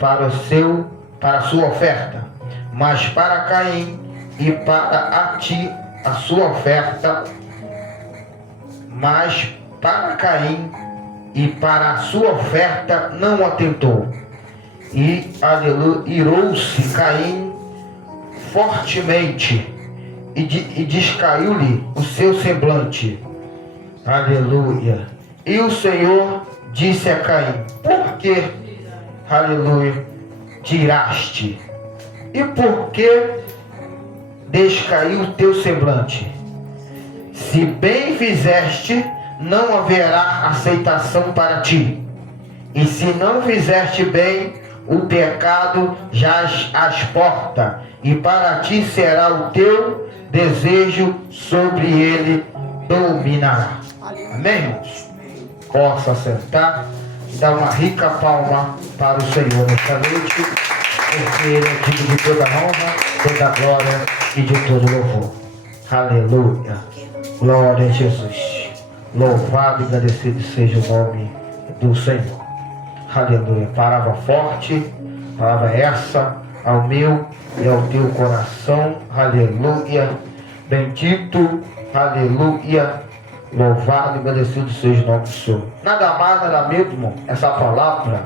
para a sua oferta, mas para Caim e para ti a sua oferta, mas para Caim e para a sua oferta não atentou. E irou-se Caim fortemente e descaiu-lhe o seu semblante. Aleluia. E o Senhor disse a Caim: por que, aleluia, tiraste? E por que descaiu o teu semblante? Se bem fizeste, não haverá aceitação para ti. E se não fizeste bem, o pecado jaz às portas, e para ti será o teu desejo, sobre ele dominará. Amém, irmãos? Possa sentar e dar uma rica palma para o Senhor nesta noite, porque ele é digno de toda honra, toda glória e de todo louvor. Aleluia. Glória a Jesus. Louvado e agradecido seja o nome do Senhor. Aleluia. Palavra forte, palavra essa ao meu e ao teu coração. Aleluia. Bendito, aleluia. Louvado e agradecido seja o nome do Senhor. Nada mais, nada menos, irmão, essa palavra,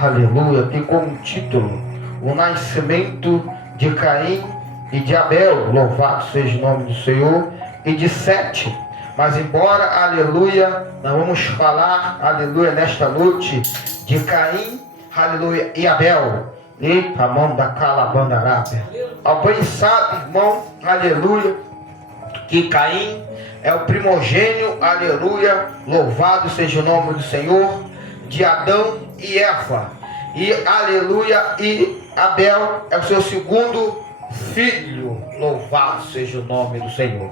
aleluia, tem como título o nascimento de Caim e de Abel. Louvado seja o nome do Senhor. E de Sete. Mas embora, aleluia, nós vamos falar, aleluia, nesta noite de Caim, aleluia, e Abel. Eita, mão da calabandarábia. Alguém sabe, irmão, aleluia, que Caim é o primogênio, aleluia, louvado seja o nome do Senhor, de Adão e Eva. E, aleluia, e Abel é o seu segundo filho, louvado seja o nome do Senhor.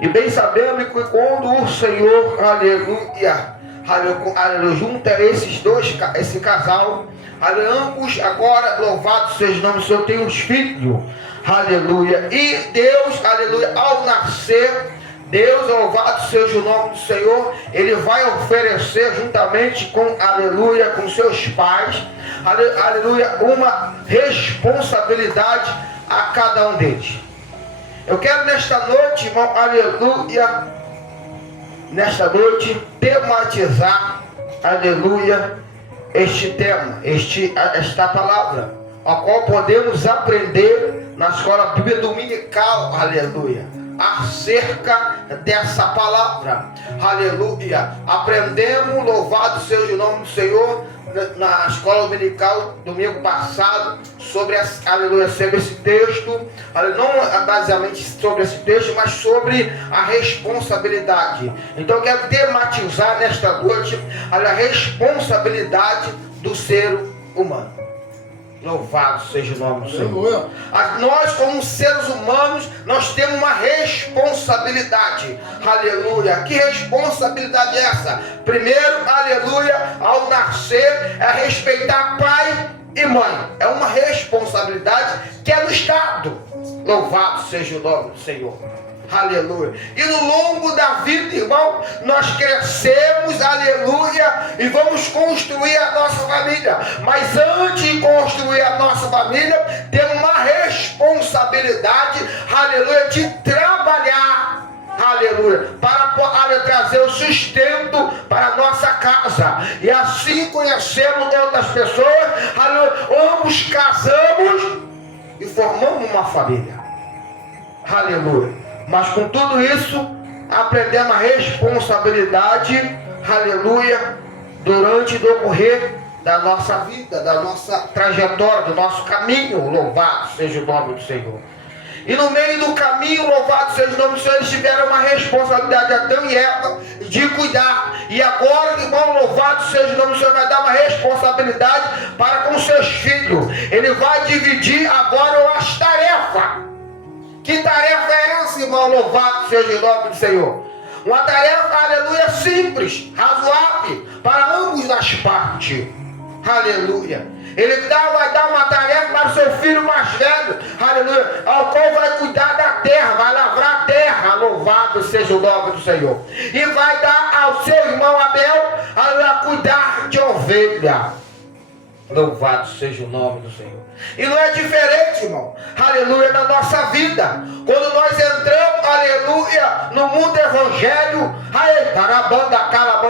E bem sabemos que quando o Senhor, aleluia, junta esse casal, ambos agora, louvado seja o nome do Senhor, tem os filhos, aleluia. E Deus, aleluia, ao nascer, Deus, louvado seja o nome do Senhor, ele vai oferecer juntamente com, aleluia, com seus pais, aleluia, uma responsabilidade a cada um deles. Eu quero nesta noite, irmão, aleluia, nesta noite, tematizar, aleluia, este tema, esta palavra, a qual podemos aprender na escola bíblica dominical, aleluia, acerca dessa palavra, aleluia. Aprendemos, louvado seja o nome do Senhor, na escola dominical, domingo passado, aleluia, sobre esse texto, não basicamente sobre esse texto, mas sobre a responsabilidade. Então eu quero tematizar nesta noite a responsabilidade do ser humano. Louvado seja o nome do Senhor. Nós, como seres humanos, nós temos uma responsabilidade. Aleluia. Que responsabilidade é essa? Primeiro, aleluia, ao nascer, é respeitar pai e mãe. É uma responsabilidade que é do Estado. Louvado seja o nome do Senhor. Aleluia. E no longo da vida, irmão, nós crescemos, aleluia, e vamos construir a nossa família. Mas antes de construir a nossa família, temos uma responsabilidade, aleluia, de trabalhar, aleluia, para trazer o sustento para a nossa casa. E assim conhecemos outras pessoas, aleluia, ambos casamos e formamos uma família. Aleluia. Mas com tudo isso, aprendemos a responsabilidade, aleluia, durante o decorrer da nossa vida, da nossa trajetória, do nosso caminho. Louvado seja o nome do Senhor. E no meio do caminho, louvado seja o nome do Senhor, eles tiveram uma responsabilidade, Adão e Eva, de cuidar. E agora, irmão, louvado seja o nome do Senhor, vai dar uma responsabilidade para com seus filhos. Ele vai dividir agora as tarefas. Que tarefa é essa, irmão? Louvado seja o nome do Senhor. Uma tarefa, aleluia, simples, razoável, para ambos as partes. Aleluia. Ele vai dar uma tarefa para o seu filho mais velho, aleluia, ao qual vai cuidar da terra, vai lavrar a terra. Louvado seja o nome do Senhor. E vai dar ao seu irmão Abel, aleluia, cuidar de ovelha. Louvado seja o nome do Senhor. E não é diferente, irmão. Aleluia, na nossa vida. Quando nós entramos, aleluia, no mundo evangélico,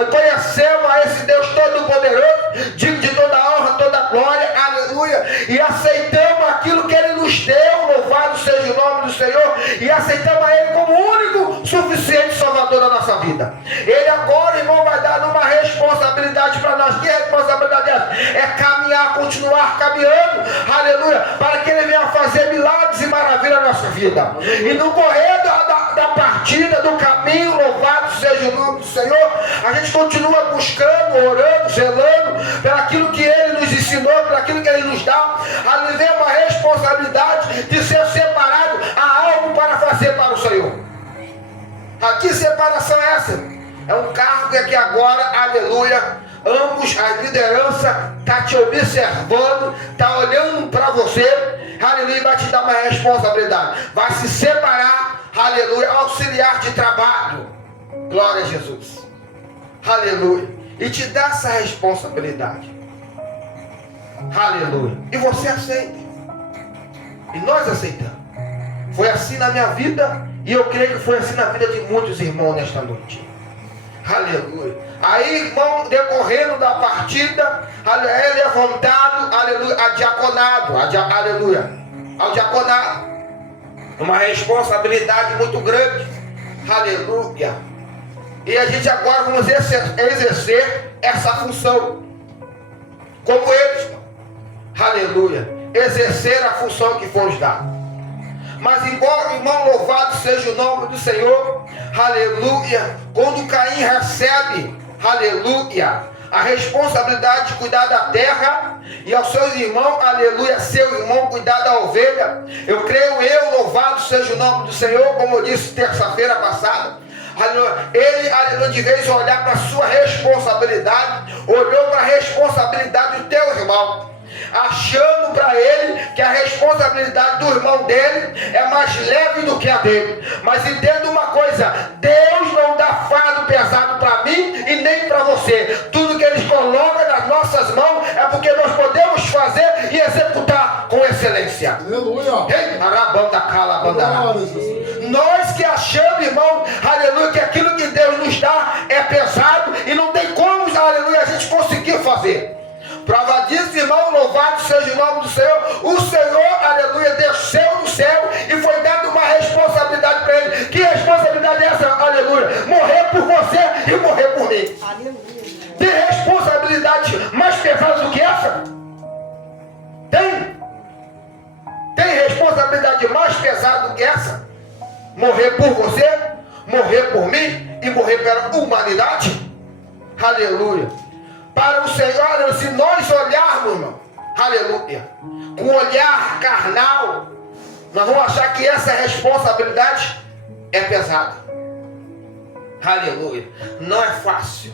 e conhecemos a esse Deus Todo-Poderoso, digno de toda honra, toda glória, aleluia, e aceitamos aquilo que Ele nos deu, louvado seja o nome do Senhor, e aceitamos a Ele como o único, suficiente Salvador da nossa vida. Ele agora, irmão, vai dar uma responsabilidade para nós. Que responsabilidade é essa? É caminhar, continuar caminhando, aleluia, para que Ele venha fazer milagres e maravilhas na nossa vida. E no correr da partida, do caminho, louvado seja o nome do Senhor, a gente continua buscando, orando, zelando pelo aquilo que Ele nos ensinou, pelo aquilo que Ele nos dá. Ali vem uma responsabilidade de ser separado a algo para fazer para o Senhor. A que separação é essa? É um cargo que agora, aleluia, ambos, a liderança está te observando, está olhando para você, aleluia, vai te dar uma responsabilidade, vai se separar, aleluia, auxiliar de trabalho, glória a Jesus, aleluia, e te dá essa responsabilidade, aleluia, e você aceita, e nós aceitamos. Foi assim na minha vida, e eu creio que foi assim na vida de muitos irmãos nesta noite. Aleluia. Aí, irmão, decorrendo da partida, é levantado, aleluia, a diaconado, aleluia, ao diaconado. Uma responsabilidade muito grande. Aleluia. E a gente agora vamos exercer essa função. Como eles. Aleluia. Exercer a função que foi nos dada. Mas embora, irmão, louvado seja o nome do Senhor, aleluia, quando Caim recebe, aleluia, a responsabilidade de cuidar da terra, e aos seus irmãos, aleluia, seu irmão cuidar da ovelha, louvado seja o nome do Senhor, como eu disse terça-feira passada, ele, aleluia, de vez olhar para a sua responsabilidade, olhou para a responsabilidade do teu irmão, achando para ele que a responsabilidade do irmão dele é mais leve do que a dele. Mas entenda uma coisa: Deus não dá fardo pesado para mim e nem para você. Tudo que Ele coloca nas nossas mãos é porque nós podemos fazer e executar com excelência. Aleluia. Nós que achamos, irmão, aleluia, que aquilo que Deus nos dá é pesado e não tem como, aleluia, a gente conseguir fazer. Prova disso, irmão, louvado seja o nome do Senhor. O Senhor, aleluia, desceu do céu e foi dado uma responsabilidade para Ele. Que responsabilidade é essa, aleluia? Morrer por você e morrer por mim. Aleluia. Tem responsabilidade mais pesada do que essa? Tem? Tem responsabilidade mais pesada do que essa? Morrer por você, morrer por mim e morrer pela humanidade? Aleluia. Para o Senhor, se nós olharmos, irmão, aleluia, com olhar carnal, nós vamos achar que essa responsabilidade é pesada. Aleluia. Não é fácil.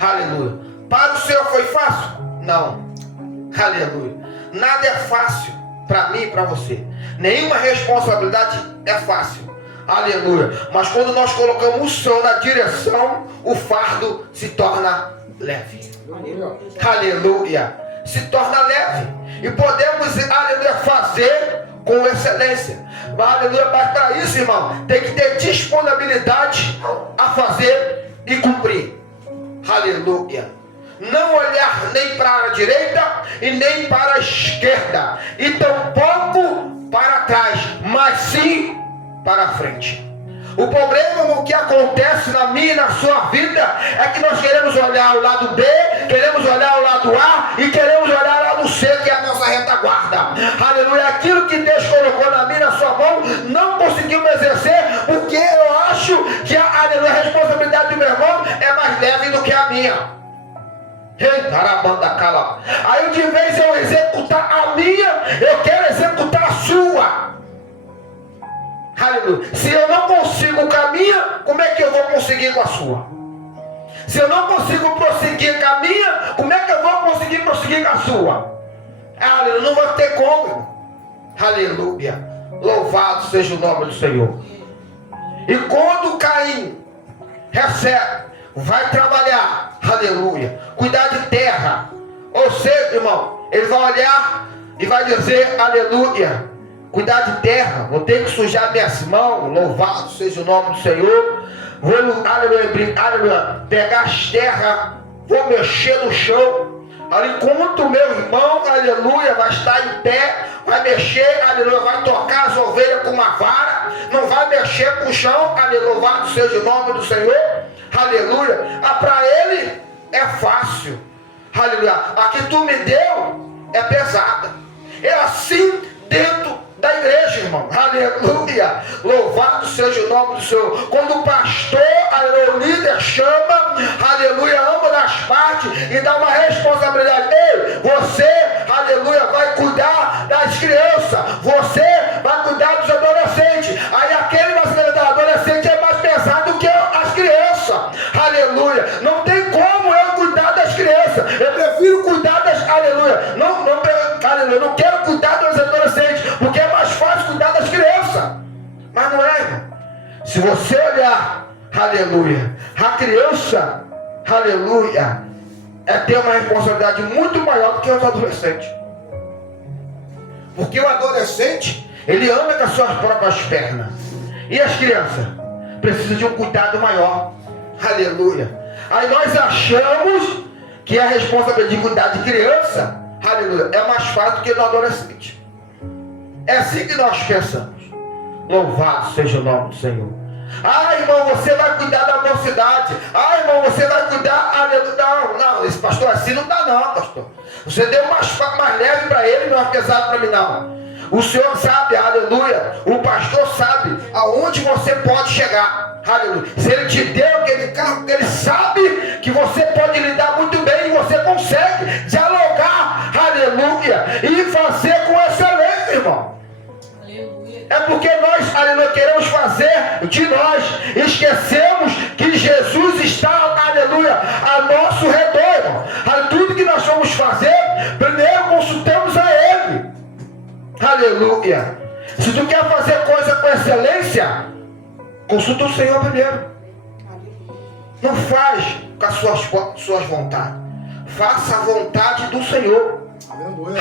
Aleluia. Para o Senhor foi fácil? Não. Aleluia. Nada é fácil para mim e para você. Nenhuma responsabilidade é fácil. Aleluia. Mas quando nós colocamos o Senhor na direção, o fardo se torna leve. Aleluia. Se torna leve. E podemos, aleluia, fazer com excelência. Aleluia. Mas para isso, irmão, tem que ter disponibilidade a fazer e cumprir. Aleluia. Não olhar nem para a direita e nem para a esquerda, e tampouco para trás, mas sim para a frente. O problema no que acontece na minha e na sua vida é que nós queremos olhar o lado B, queremos olhar o lado A e queremos olhar o lado C, que é a nossa retaguarda. Aleluia. Aquilo que Deus colocou na minha e na sua mão, não conseguimos exercer, porque eu acho que aleluia, a responsabilidade do meu irmão é mais leve do que a minha. Aí de vez eu executar a minha, eu quero executar a sua. Aleluia. Se eu não consigo com a minha, como é que eu vou conseguir com a sua? Se eu não consigo prosseguir com a minha, como é que eu vou conseguir prosseguir com a sua? Aleluia. Não vai ter como. Aleluia. Louvado seja o nome do Senhor. E quando Caim recebe, vai trabalhar, aleluia, cuidar de terra, Ou seja, irmão, ele vai olhar e vai dizer, aleluia, cuidar de terra, vou ter que sujar minhas mãos, louvado seja o nome do Senhor. Vou, aleluia, pegar as terras, vou mexer no chão. Ali, enquanto o meu irmão, aleluia, vai estar em pé, vai mexer, aleluia, vai tocar as ovelhas com uma vara, não vai mexer com o chão, aleluia, louvado seja o nome do Senhor, aleluia. Para ele é fácil, aleluia. A que tu me deu é pesada. É assim dentro da igreja, irmão, aleluia, louvado seja o nome do Senhor. Quando o pastor, aleluia, o líder chama, aleluia, ambas as partes e dá uma responsabilidade. Ei, você, aleluia, vai cuidar das crianças, você vai cuidar dos adolescentes. Aí aquele adolescente é mais pesado do que as crianças, aleluia. Não tem como eu cuidar das crianças, eu prefiro cuidar das, aleluia, aleluia, não quero cuidar dos adolescentes, porque é mais fácil cuidar das crianças. Mas não é, irmão. Se você olhar, aleluia, a criança, aleluia, tem uma responsabilidade muito maior do que os adolescentes. Porque o adolescente, ele anda com as suas próprias pernas. E as crianças precisam de um cuidado maior. Aleluia. Aí nós achamos que a responsabilidade de cuidar de criança, aleluia, é mais fácil do que do adolescente. É assim que nós pensamos. Louvado seja o nome do Senhor. Ah, irmão, você vai cuidar da mocidade. Ah, irmão, você vai cuidar, aleluia. Não, esse pastor assim não dá não, pastor. Você deu mais leve para ele, não é pesado para mim não. O Senhor sabe, aleluia. O pastor sabe aonde você pode chegar, aleluia. Se ele te deu aquele carro, ele sabe que você pode lidar muito bem e você consegue dialogar, aleluia, e fazer com excelência, irmão. É porque nós, aleluia, queremos fazer de nós, esquecemos que Jesus está, aleluia, a nosso redor, irmão. Tudo que nós vamos fazer, primeiro consultamos a Ele, aleluia. Se tu quer fazer coisa com excelência, consulta o Senhor primeiro. Não faz com as suas vontades, faça a vontade do Senhor.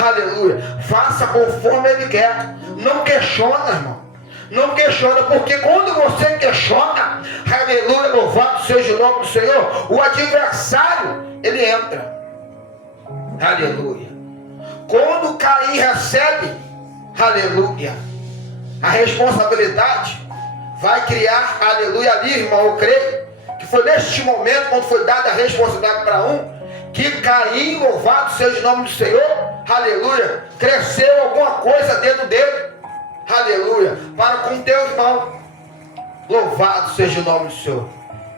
Aleluia. Faça conforme Ele quer. Não questiona, irmão. Não questiona, porque quando você questiona, aleluia, louvado seja o nome do Senhor, o adversário, ele entra. Aleluia. Quando Caim recebe, aleluia, a responsabilidade, vai criar, aleluia, ali, irmão, eu creio, que foi neste momento, quando foi dada a responsabilidade para que Caim, louvado seja o nome do Senhor, aleluia, cresceu alguma coisa dentro dele, aleluia, para com teu irmão. Louvado seja o nome do Senhor.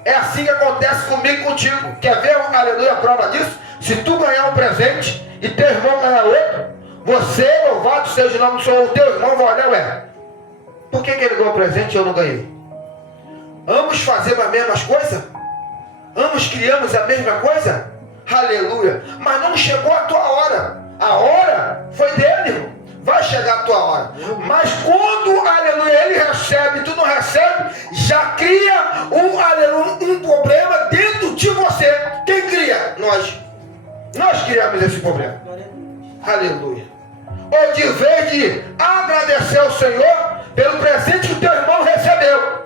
É assim que acontece comigo e contigo. Quer ver, aleluia, a prova disso? Se tu ganhar um presente e teu irmão ganhar outro, você, louvado seja o nome do Senhor, o teu irmão vai olhar, ué, por que ele ganhou um presente e eu não ganhei? Ambos fazemos as mesmas coisas? Ambos criamos a mesma coisa? Aleluia. Mas não chegou a tua hora. A hora foi dele, irmão. Vai chegar a tua hora. Mas quando, aleluia, ele recebe, tu não recebe, já cria um problema dentro de você. Quem cria? Nós. Nós criamos esse problema. Aleluia. Ou de vez de agradecer ao Senhor pelo presente que o teu irmão recebeu.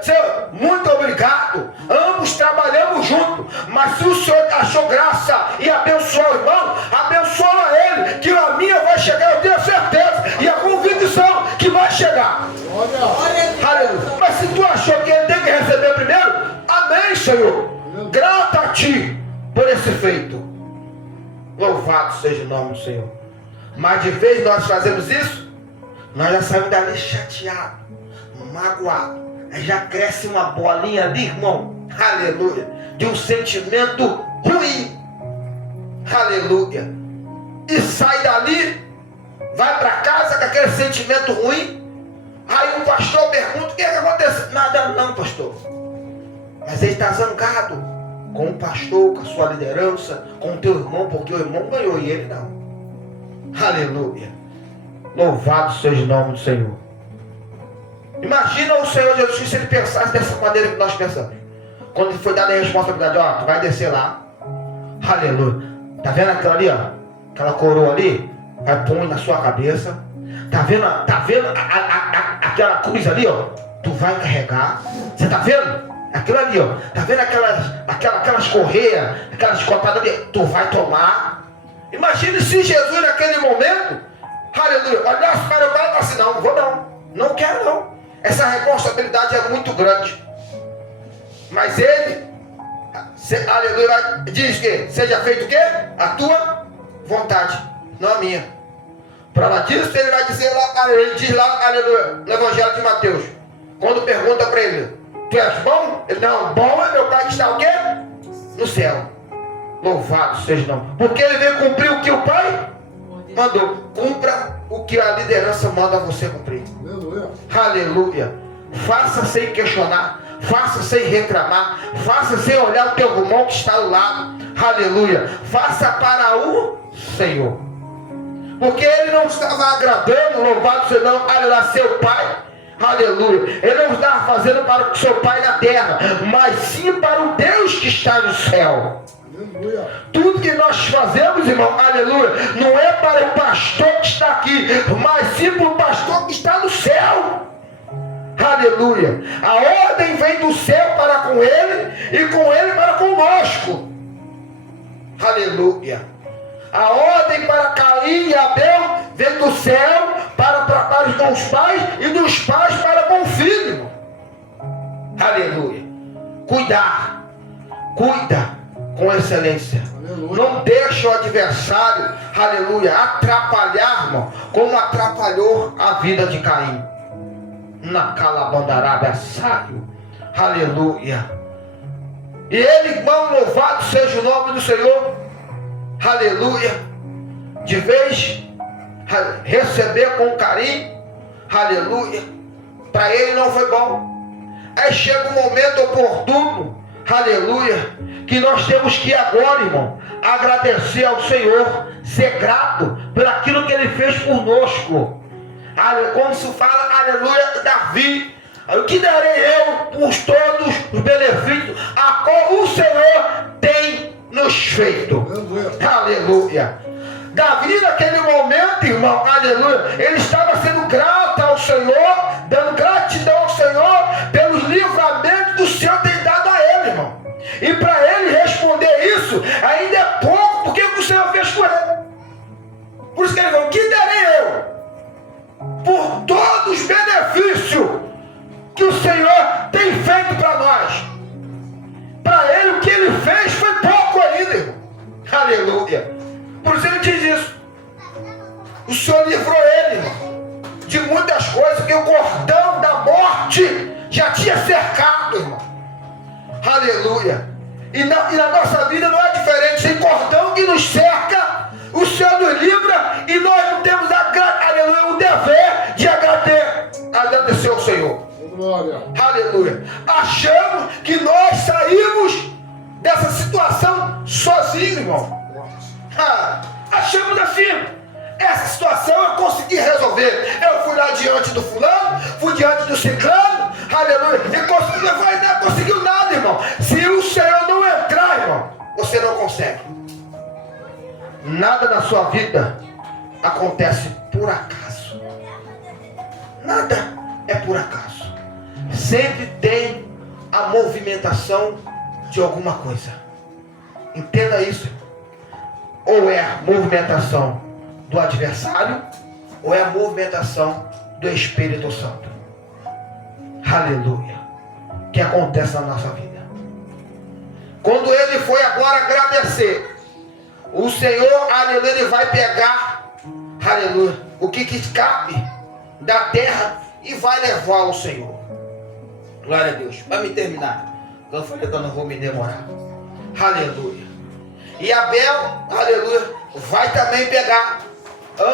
Senhor, muito obrigado. Ambos trabalhamos juntos. Mas se o Senhor achou graça e abençoou o irmão, abençoa ele, que a minha vai chegar, eu tenho certeza. E a convicção que vai chegar. Aleluia. Mas se tu achou que ele tem que receber primeiro, amém, Senhor. Grato a ti por esse feito. Louvado seja o nome do Senhor. Mas de vez nós fazemos isso, nós já saímos dali chateados, magoados. Aí já cresce uma bolinha ali, irmão, aleluia, de um sentimento ruim, aleluia, e sai dali, vai para casa com aquele sentimento ruim. Aí o pastor pergunta: o que aconteceu? Nada não, pastor. Mas ele está zangado com o pastor, com a sua liderança, com o teu irmão, porque o irmão ganhou e ele não. Aleluia. Louvado seja o nome do Senhor. Imagina o Senhor Jesus se ele pensasse dessa maneira que nós pensamos. Quando foi dada a responsabilidade: ó, tu vai descer lá, aleluia, Tá vendo aquela ali, ó? Aquela coroa ali? Vai pôr na sua cabeça. Tá vendo aquela cruz ali, ó? Tu vai carregar. Você tá vendo? Aquilo ali, ó. Tá vendo aquelas correias, aquelas copadas ali? Tu vai tomar. Imagine se Jesus naquele momento, aleluia, olhasse para o pai e falasse assim: não vou não. Não quero não. Essa responsabilidade é muito grande. Mas ele, aleluia, diz que seja feito o quê? A tua vontade, não a minha. Prova disso, ele vai dizer lá, ele diz lá, aleluia, no Evangelho de Mateus, quando pergunta para ele: tu és bom? Ele: não, bom é meu Pai que está o quê? No céu. Louvado seja o nome. Porque ele veio cumprir o que o Pai mandou. Cumpra o que a liderança manda você cumprir. Aleluia. Aleluia. Faça sem questionar. Faça sem reclamar. Faça sem olhar o teu irmão que está ao lado. Aleluia. Faça para o Senhor. Porque ele não estava agradando, louvado seja o nome, aleluia, seu Pai. Aleluia. Ele não estava fazendo para o seu Pai na terra, mas sim para o Deus que está no céu. Aleluia. Tudo que nós fazemos, irmão, aleluia, não é para o pastor que está aqui, mas sim para o pastor que está no céu. Aleluia. A ordem vem do céu para com ele e com ele para conosco. Aleluia. A ordem para Caim e Abel vem do céu para os pais e dos pais para com o filho. Aleluia. Cuida com excelência. Aleluia. Não deixa o adversário, aleluia, atrapalhar, irmão, como atrapalhou a vida de Caim. Na calabandarábia sábio. Aleluia. E ele, irmão, louvado seja o nome do Senhor. Aleluia. De vez receber com carinho, aleluia, para ele não foi bom. Aí chega um momento oportuno, aleluia, que nós temos que agora, irmão, agradecer ao Senhor, ser grato por aquilo que ele fez conosco. Como se fala, aleluia, Davi: o que darei eu por todos os benefícios a qual o Senhor tem nos feito. Aleluia. Davi naquele momento, irmão, aleluia, ele estava sendo grato ao Senhor, dando gratidão ao Senhor pelos livramentos que o Senhor tem dado a ele, irmão. E para ele responder isso ainda é pouco, porque o Senhor fez por ele. Por isso que ele falou: o que darei eu por todos os benefícios que o Senhor tem feito para nós? Para ele o que ele fez foi pouco ainda, irmão. Aleluia. Por isso ele diz isso. O Senhor livrou ele, irmão, de muitas coisas, porque o cordão da morte já tinha cercado, irmão. Aleluia. E na nossa vida não é diferente. Tem cordão que nos cerca, o Senhor nos livra, e nós não temos aleluia, o dever de agradecer ao Senhor. Glória. Aleluia. Achamos que nós saímos dessa situação sozinhos, irmão. Achamos assim: essa situação eu consegui resolver. Eu fui lá diante do fulano, fui diante do ciclano, aleluia, e não conseguiu nada, irmão. Se o Senhor não entrar, irmão, você não consegue. Nada na sua vida acontece por acaso. Nada é por acaso. Sempre tem a movimentação de alguma coisa. Entenda isso. Ou é a movimentação do adversário, ou é a movimentação do Espírito Santo. Aleluia. Que acontece na nossa vida. Quando ele foi agora agradecer, o Senhor, aleluia, ele vai pegar, aleluia, o que cabe da terra e vai levar ao Senhor. Glória a Deus. Para me terminar, eu falei que eu não vou me demorar. Aleluia. E Abel, aleluia, vai também pegar.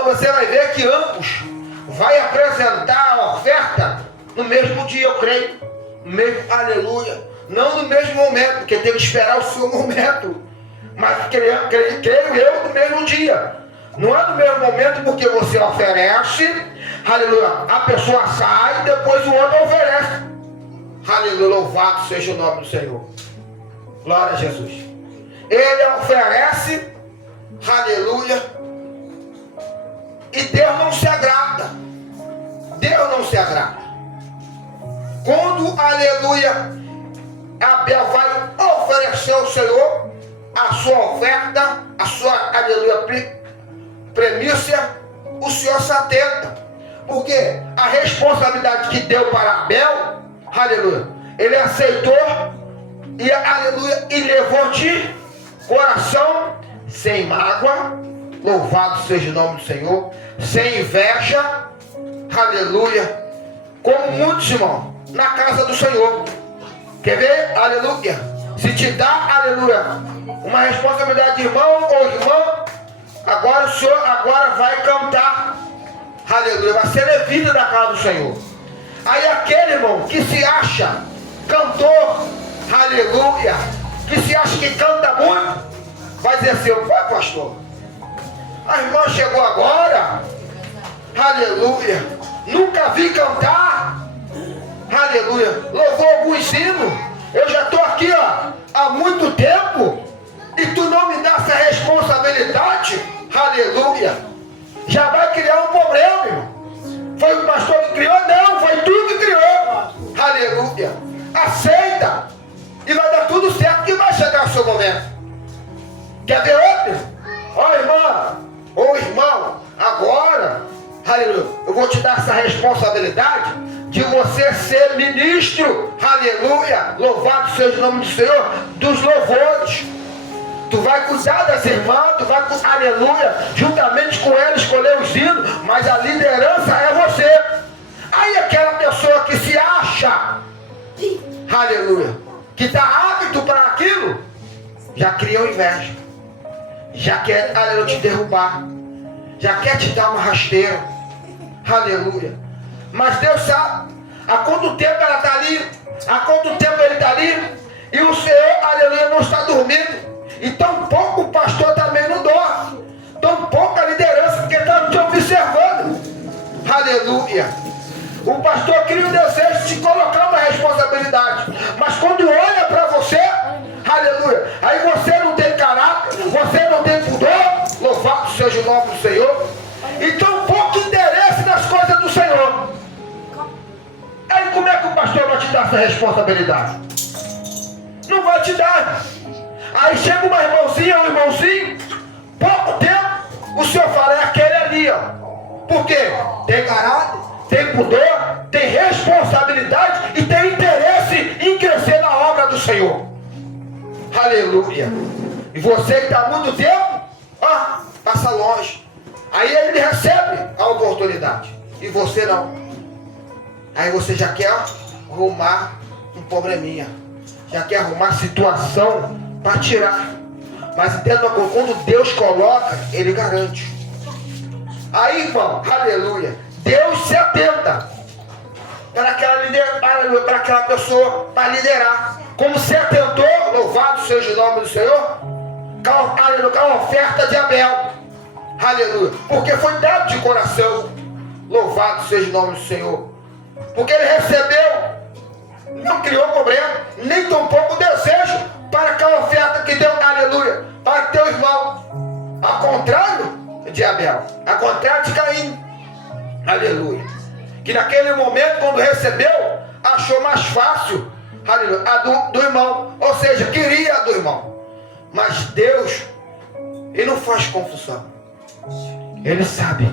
Você vai ver que ambos vai apresentar a oferta no mesmo dia, eu creio. Aleluia. Não no mesmo momento, porque tem que esperar o seu momento. Mas creio eu no mesmo dia. Não é no mesmo momento, porque você oferece, aleluia, a pessoa sai, depois o outro oferece. Aleluia, louvado seja o nome do Senhor. Glória a Jesus. Ele oferece, Aleluia. E Deus não se agrada. Deus não se agrada. Quando, aleluia, Abel vai oferecer ao Senhor a sua oferta, a sua, aleluia, premissa, o Senhor se atenta. Porque a responsabilidade que deu para Abel, aleluia, ele aceitou e, aleluia, e levou de coração sem mágoa, louvado seja o nome do Senhor, sem inveja, aleluia, como muitos, irmãos, na casa do Senhor. Quer ver? Aleluia. Se te dá, aleluia, uma responsabilidade de irmão ou irmã, agora o Senhor vai cantar, aleluia, vai ser levita da casa do Senhor. Aí aquele, irmão, que se acha cantor, aleluia, que se acha que canta muito, vai dizer assim: vai, pastor, a irmã chegou agora, aleluia, nunca vi cantar, aleluia, louvou algum ensino, eu já estou aqui, ó, há muito tempo, e tu não me dá essa responsabilidade, aleluia, já vai criar um problema, irmão. Foi o pastor que criou? Não, foi tu que criou, aleluia, aceita, e vai dar tudo certo, que vai chegar o seu momento. Quer ver outro? Ó, irmã, ou irmão, agora, aleluia, eu vou te dar essa responsabilidade de você ser ministro, aleluia, louvado seja o nome do Senhor, dos louvores. Tu vai cuidar das irmãs, tu vai, aleluia, juntamente com elas escolher os hinos, mas a liderança é você. Aí aquela pessoa que se acha, aleluia, que está apto para aquilo, já criou inveja, já quer, aleluia, te derrubar, já quer te dar uma rasteira, aleluia. Mas Deus sabe há quanto tempo ela está ali, há quanto tempo ele está ali, e o Senhor, aleluia, não está dormindo. E tão pouco o pastor também não dorme, tão pouco a liderança, porque está te observando, aleluia. O pastor cria o desejo de te colocar uma responsabilidade, mas quando olha para você, aleluia, aí você não tem caráter, você não tem pudor, louvado seja o nome do Senhor, e tão pouco interesse nas coisas do Senhor. Aí como é que o pastor vai te dar essa responsabilidade? Não vai te dar. Aí chega uma irmãozinha, um irmãozinho, pouco tempo, o senhor fala: é aquele ali, ó. Por quê? Tem caráter, tem pudor, tem responsabilidade e tem interesse em crescer na obra do Senhor. Aleluia. E você que está há muito tempo, ó, passa longe. Aí ele recebe a oportunidade e você não. Aí você já quer arrumar um probleminha, já quer arrumar situação para tirar. Mas entenda, quando Deus coloca, Ele garante. Aí, irmão, aleluia, Deus se atenta para aquela pessoa, para liderar. Como se atentou, louvado seja o nome do Senhor, com a oferta de Abel. Aleluia. Porque foi dado de coração. Louvado seja o nome do Senhor. Porque ele recebeu, não criou problema, nem tampouco desejo para aquela oferta que deu, aleluia, para teu irmão. Ao contrário de Abel, ao contrário de Caim, aleluia, que naquele momento, quando recebeu, achou mais fácil, aleluia, a do irmão, ou seja, queria a do irmão. Mas Deus, Ele não faz confusão. Ele sabe,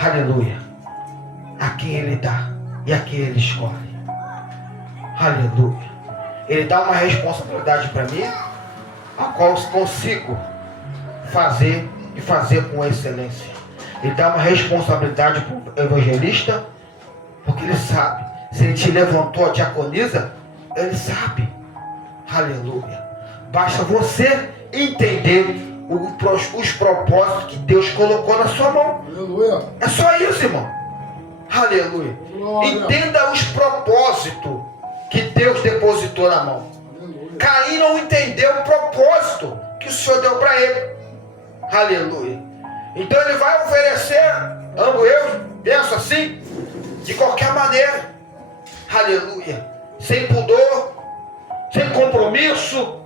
aleluia, a quem Ele dá e a quem Ele escolhe. Aleluia. Ele dá uma responsabilidade para mim, a qual eu consigo fazer e fazer com excelência. Ele dá uma responsabilidade para o evangelista, porque ele sabe, se ele te levantou a diaconisa, ele sabe. Aleluia. Basta você entender os propósitos que Deus colocou na sua mão. Aleluia. É só isso, irmão. Aleluia. Glória. Entenda os propósitos que Deus depositou na mão. Aleluia. Caim não entendeu o propósito que o Senhor deu para ele. Aleluia. Então ele vai oferecer, amo eu, penso assim, de qualquer maneira. Aleluia. Sem pudor, sem compromisso.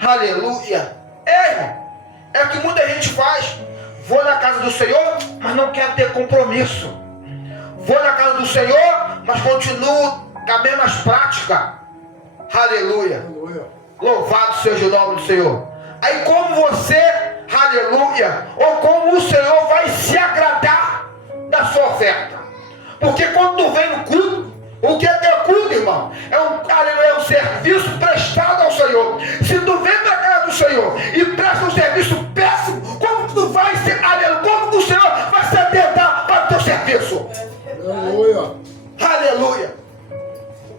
Aleluia. É, irmão. É o que muita gente faz. Vou na casa do Senhor, mas não quero ter compromisso. Vou na casa do Senhor, mas continuo com as mesmas práticas. Aleluia. Louvado seja o nome do Senhor. Aí como você, aleluia, ou como o Senhor vai se agradar da sua oferta. Porque quando tu vem no culto, o que é culto, irmão? É um serviço prestado ao Senhor. Se tu vem para a casa do Senhor e presta um serviço péssimo, como tu vai ser, aleluia, como o Senhor vai se atentar para o teu serviço? Aleluia. Aleluia.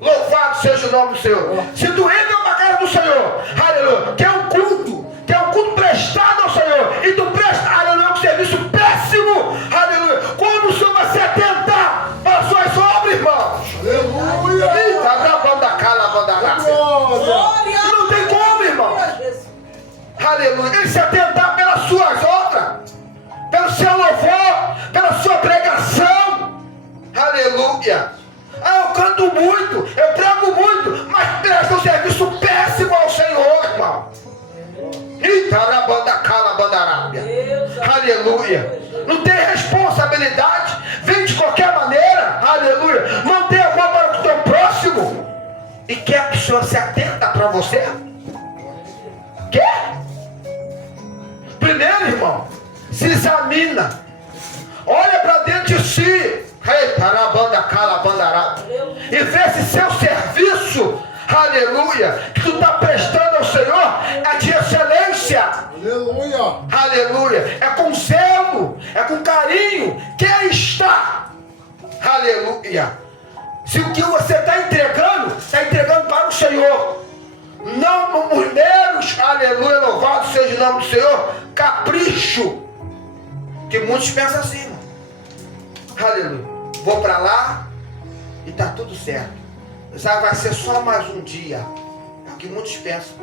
Louvado seja o nome do Senhor. Se tu entra para a casa do Senhor, aleluia, que é um culto prestado ao Senhor, e tu presta, aleluia, um serviço péssimo, aleluia, como o Senhor vai se atentar para as suas obras, irmãos? Aleluia. Não tem como, irmão. Aleluia. Ele se atentar pelas suas obras, pelo seu louvor, pela sua pregação. Aleluia. Eu canto muito, eu prego muito, mas presto um serviço péssimo ao Senhor, irmão. Aleluia. Não tem responsabilidade, vem de qualquer maneira, aleluia. Não tem amor para o teu próximo. E quer que o Senhor se atenta para você? Quer? Primeiro, irmão, se examina, olha para dentro de si, e vê se seu serviço, aleluia, que tu está prestando ao Senhor é de excelência. Aleluia. Aleluia. É com zelo, é com carinho. Quem está? Aleluia. Se o que você está entregando para o Senhor, não os meros, aleluia, louvado seja o nome do Senhor, capricho, que muitos pensam assim, irmão. Aleluia. Vou para lá e está tudo certo. Sabe, vai ser só mais um dia. É o que muitos pensam.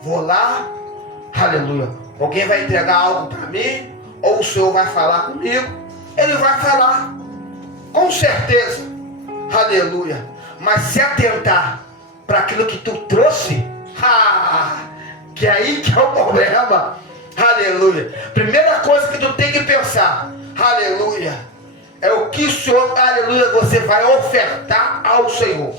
Vou lá, aleluia. Alguém vai entregar algo para mim, ou o Senhor vai falar comigo. Ele vai falar, com certeza. Aleluia. Mas se atentar para aquilo que tu trouxe, que aí que é o problema. Aleluia. Primeira coisa que tu tem que pensar, aleluia, é o que o Senhor, aleluia, você vai ofertar ao Senhor.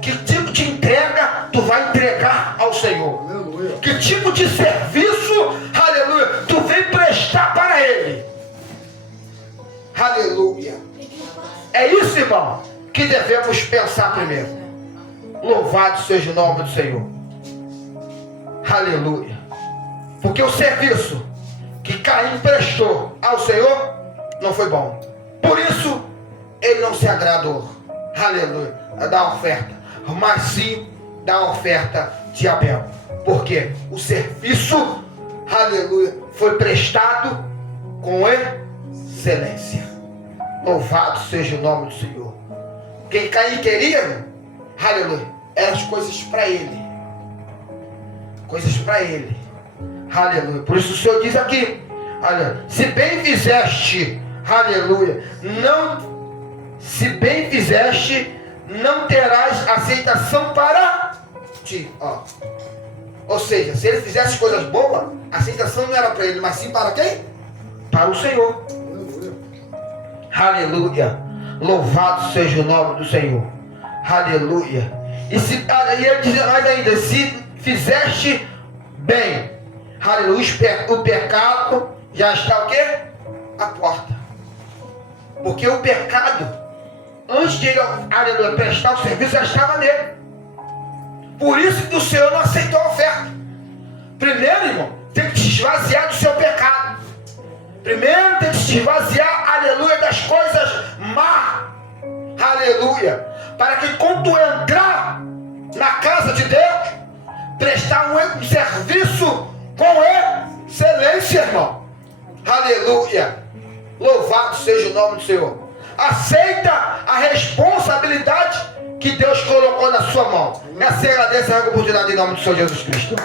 Que tipo de entrega tu vai entregar ao Senhor? Aleluia. Que tipo de serviço, aleluia, tu vem prestar para Ele? Aleluia. É isso, irmão, que devemos pensar primeiro. Louvado seja o nome do Senhor. Aleluia. Porque o serviço que Caim prestou ao Senhor não foi bom. Por isso, ele não se agradou, aleluia, da oferta, mas sim da oferta de Abel. Porque o serviço, aleluia, foi prestado com excelência. Louvado seja o nome do Senhor. Quem Caim queria, aleluia, eram as coisas para ele. Coisas para ele. Aleluia. Por isso o Senhor diz aqui, aleluia, se bem fizeste, aleluia, se bem fizeste, não terás aceitação para ti. Ou seja, se ele fizesse coisas boas, a aceitação não era para ele, mas sim para quem? Para o Senhor. Aleluia. Louvado seja o nome do Senhor. Aleluia. E ele diz mais ainda, se fizeste bem, aleluia, o pecado já está o quê? À porta. Porque o pecado, antes de ele, aleluia, prestar o serviço, já estava nele. Por isso que o Senhor não aceitou a oferta. Primeiro, irmão, tem que se esvaziar do seu pecado. Primeiro tem que se esvaziar, aleluia, das coisas más. Aleluia. Para que quando tu entrar na casa de Deus, prestar um serviço com excelência, irmão. Aleluia. Louvado seja o nome do Senhor. Aceita a responsabilidade que Deus colocou na sua mão. Essa é a oportunidade em nome do Senhor Jesus Cristo.